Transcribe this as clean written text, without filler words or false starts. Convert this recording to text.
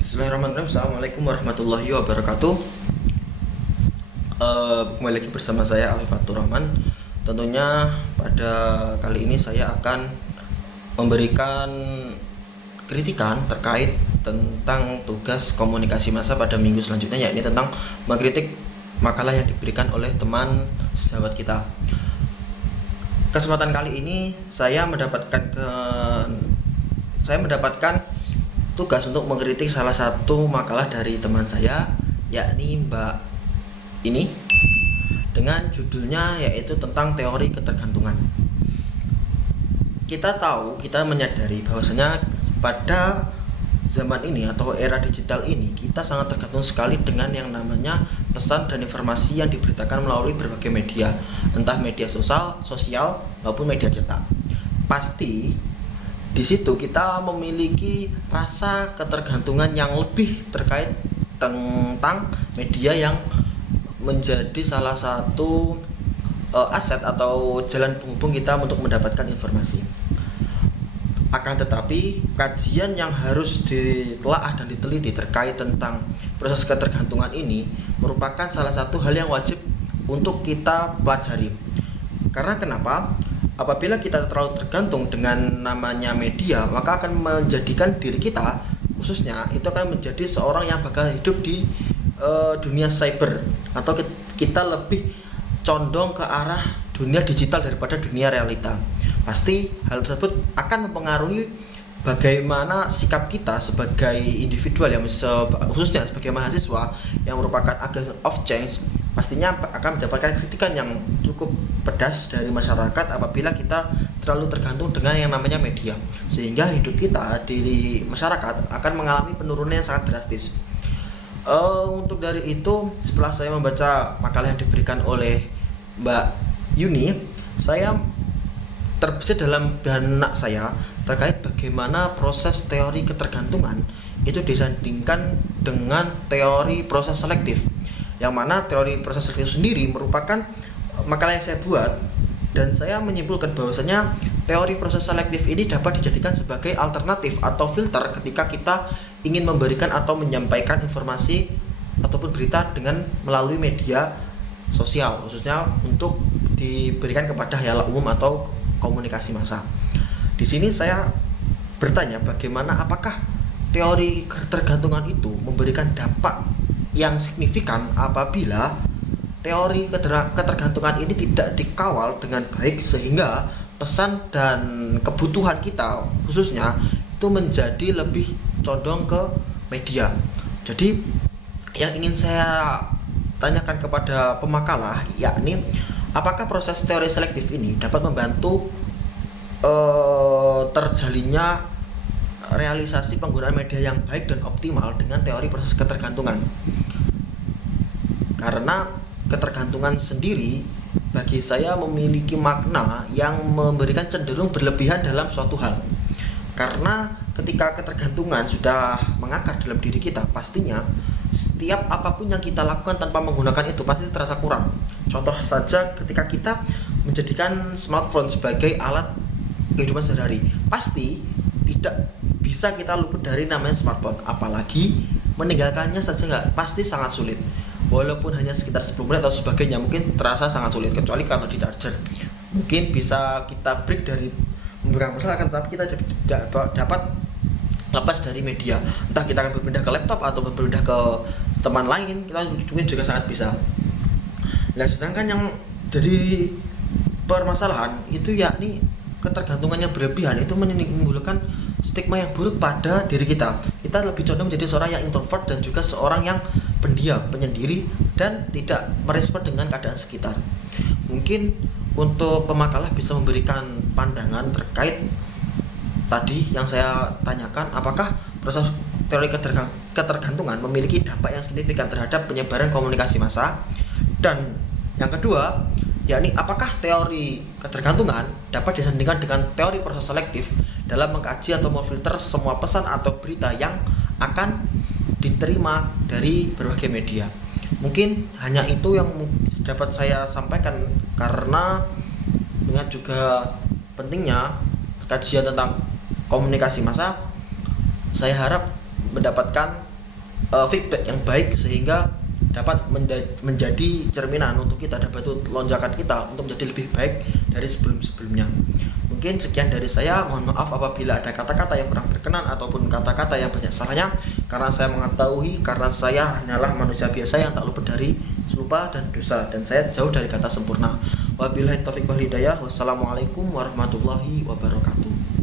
Bismillahirrahmanirrahim. Assalamualaikum warahmatullahi wabarakatuh. Kembali lagi bersama saya Alif Fatur Rahman. Tentunya pada kali ini saya akan memberikan kritikan terkait tentang tugas komunikasi massa pada minggu selanjutnya, yakni tentang mengkritik makalah yang diberikan oleh teman sejawat kita. Kesempatan kali ini saya mendapatkan tugas untuk mengkritik salah satu makalah dari teman saya, yakni Mbak ini, dengan judulnya yaitu tentang teori ketergantungan. Kita menyadari bahwasanya pada zaman ini atau era digital ini kita sangat tergantung sekali dengan yang namanya pesan dan informasi yang diberitakan melalui berbagai media, entah media sosial maupun media cetak. Pasti di situ kita memiliki rasa ketergantungan yang lebih terkait tentang media yang menjadi salah satu aset atau jalan penghubung kita untuk mendapatkan informasi. Akan tetapi kajian yang harus ditelaah dan diteliti terkait tentang proses ketergantungan ini merupakan salah satu hal yang wajib untuk kita pelajari. Karena kenapa? Apabila kita terlalu tergantung dengan namanya media, maka akan menjadikan diri kita khususnya itu akan menjadi seorang yang bakal hidup di dunia cyber, atau kita lebih condong ke arah dunia digital daripada dunia realita. Pasti hal tersebut akan mempengaruhi bagaimana sikap kita sebagai individual yang khususnya sebagai mahasiswa yang merupakan agent of change. Pastinya akan mendapatkan kritikan yang cukup pedas dari masyarakat apabila kita terlalu tergantung dengan yang namanya media, sehingga hidup kita di masyarakat akan mengalami penurunan yang sangat drastis. Untuk dari itu, setelah saya membaca makalah yang diberikan oleh Mbak Yuni, saya terbesit dalam benak saya terkait bagaimana proses teori ketergantungan itu disandingkan dengan teori proses selektif, yang mana teori proses selektif sendiri merupakan makalah yang saya buat, dan saya menyimpulkan bahwasanya teori proses selektif ini dapat dijadikan sebagai alternatif atau filter ketika kita ingin memberikan atau menyampaikan informasi ataupun berita dengan melalui media sosial, khususnya untuk diberikan kepada halayak umum atau komunikasi massa. Di sini saya bertanya bagaimana apakah teori ketergantungan itu memberikan dampak yang signifikan apabila teori ketergantungan ini tidak dikawal dengan baik, sehingga pesan dan kebutuhan kita khususnya itu menjadi lebih condong ke media. Jadi yang ingin saya tanyakan kepada pemakalah yakni apakah proses teori selektif ini dapat membantu terjalinnya realisasi penggunaan media yang baik dan optimal dengan teori proses ketergantungan. Karena ketergantungan sendiri bagi saya memiliki makna yang memberikan cenderung berlebihan dalam suatu hal. Karena ketika ketergantungan sudah mengakar dalam diri kita, pastinya setiap apapun yang kita lakukan tanpa menggunakan itu pasti terasa kurang. Contoh saja ketika kita menjadikan smartphone sebagai alat kehidupan sehari-hari, pasti tidak bisa kita luput dari namanya smartphone. Apalagi meninggalkannya saja pasti sangat sulit. Walaupun hanya sekitar 10 menit atau sebagainya mungkin terasa sangat sulit, kecuali kalau di charger. Mungkin bisa kita break dari beberapa masalah, tetapi kita tidak dapat lepas dari media. Entah kita akan berpindah ke laptop atau berpindah ke teman lain, kita mungkin juga sangat bisa. Nah, sedangkan yang jadi permasalahan itu yakni ketergantungan yang berlebihan itu menimbulkan stigma yang buruk pada diri kita. Kita lebih condong menjadi seorang yang introvert dan juga seorang yang pendiam, penyendiri, dan tidak merespon dengan keadaan sekitar. Mungkin untuk pemakalah bisa memberikan pandangan terkait tadi yang saya tanyakan, apakah proses teori ketergantungan memiliki dampak yang signifikan terhadap penyebaran komunikasi massa, dan yang kedua yakni apakah teori ketergantungan dapat disandingkan dengan teori proses selektif dalam mengkaji atau memfilter semua pesan atau berita yang akan diterima dari berbagai media. Mungkin hanya itu yang dapat saya sampaikan, karena dengan juga pentingnya kajian tentang komunikasi massa, saya harap mendapatkan feedback yang baik, sehingga dapat menjadi cerminan untuk kita, dapat lonjakan kita untuk menjadi lebih baik dari sebelum-sebelumnya. Mungkin sekian dari saya, mohon maaf apabila ada kata-kata yang kurang berkenan ataupun kata-kata yang banyak salahnya, karena saya mengetahui, karena saya hanyalah manusia biasa yang tak luput dari lupa dan dosa, dan saya jauh dari kata sempurna. Wabillahi taufiq wal hidayah. Wassalamualaikum warahmatullahi wabarakatuh.